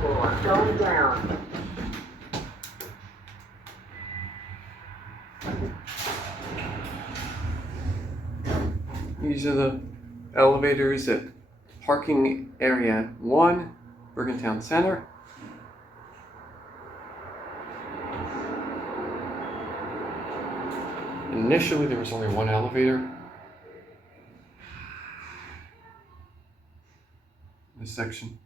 floor, going down. These are the elevators at parking area 1, Bergen Town Center. Initially, there was only one elevator. This section.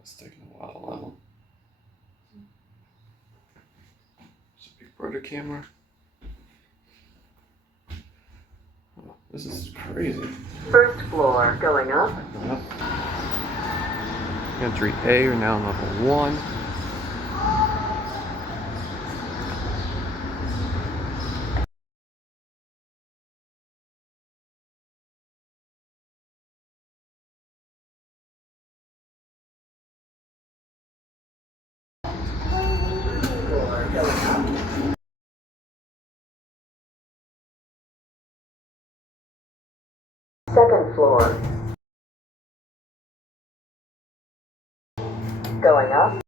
It's taking a while to level. It's a big brother camera. Oh, this is crazy. First floor, going up. Entry A are now level 1. Floor, going up. Second floor. Going up.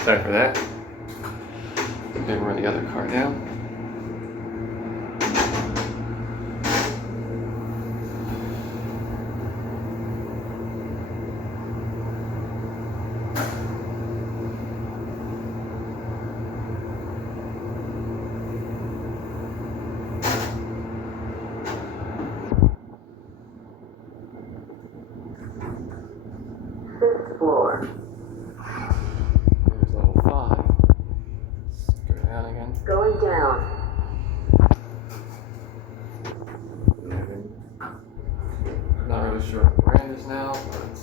Sorry for that. Didn't run the other car down. Fifth floor. There's level 5. Let's go down again. Going down. Not really sure what the brand is now, but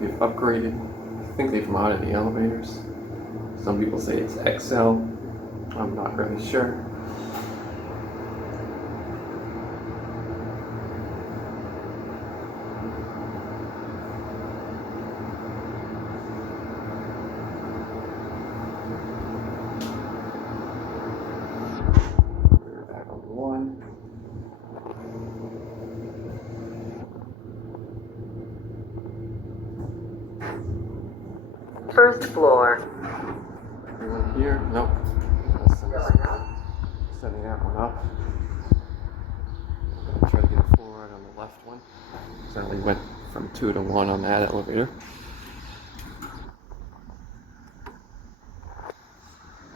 we've upgraded. I think they've modded the elevators. Some people say it's XL. I'm not really sure. We're back on 1. First floor. Anyone here? Nope. Going up. Setting that one up. Try to get a full ride on the left one. Sadly went from 2 to 1 on that elevator.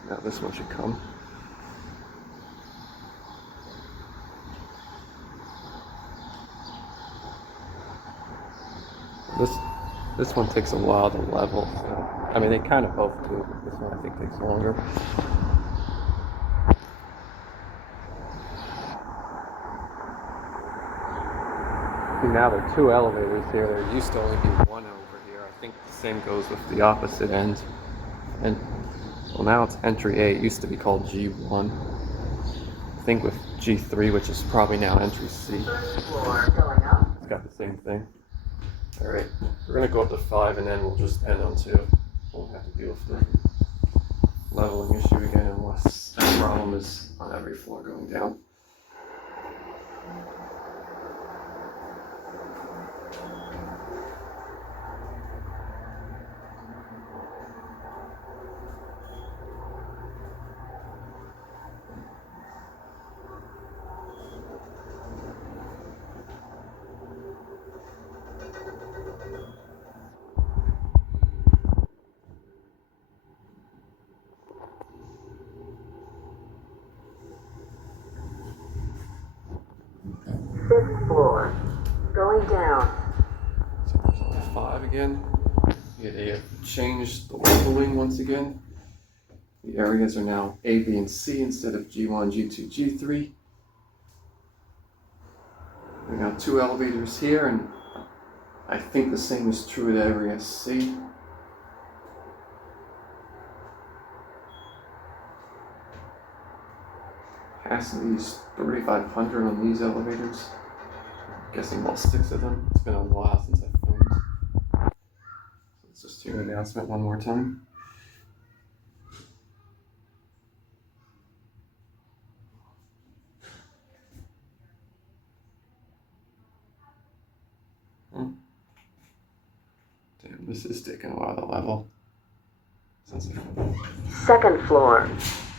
Now this one should come. This one takes a while to level. So, I mean, they kind of both do, but this one I think takes longer. Now there are 2 elevators here. There used to only be 1 over here. I think the same goes with the opposite end. And well, now it's entry A. It used to be called G1. I think with G3, which is probably now entry C. First floor, going up. It's got the same thing. All right, we're gonna go up to 5, and then we'll just end on 2. Won't have to deal with the leveling issue again unless that problem is on every floor going down. Fifth floor. Going down. So there's only 5 again. Yeah, they have changed the labeling once again. The areas are now A, B, and C instead of G1, G2, G3. There are now 2 elevators here, and I think the same is true at area C. Past these 3,500 on these elevators. I'm guessing all 6 of them. It's been a while since I filmed. So let's just do the announcement one more time. Damn, this is taking a while to level. Sounds like Second floor.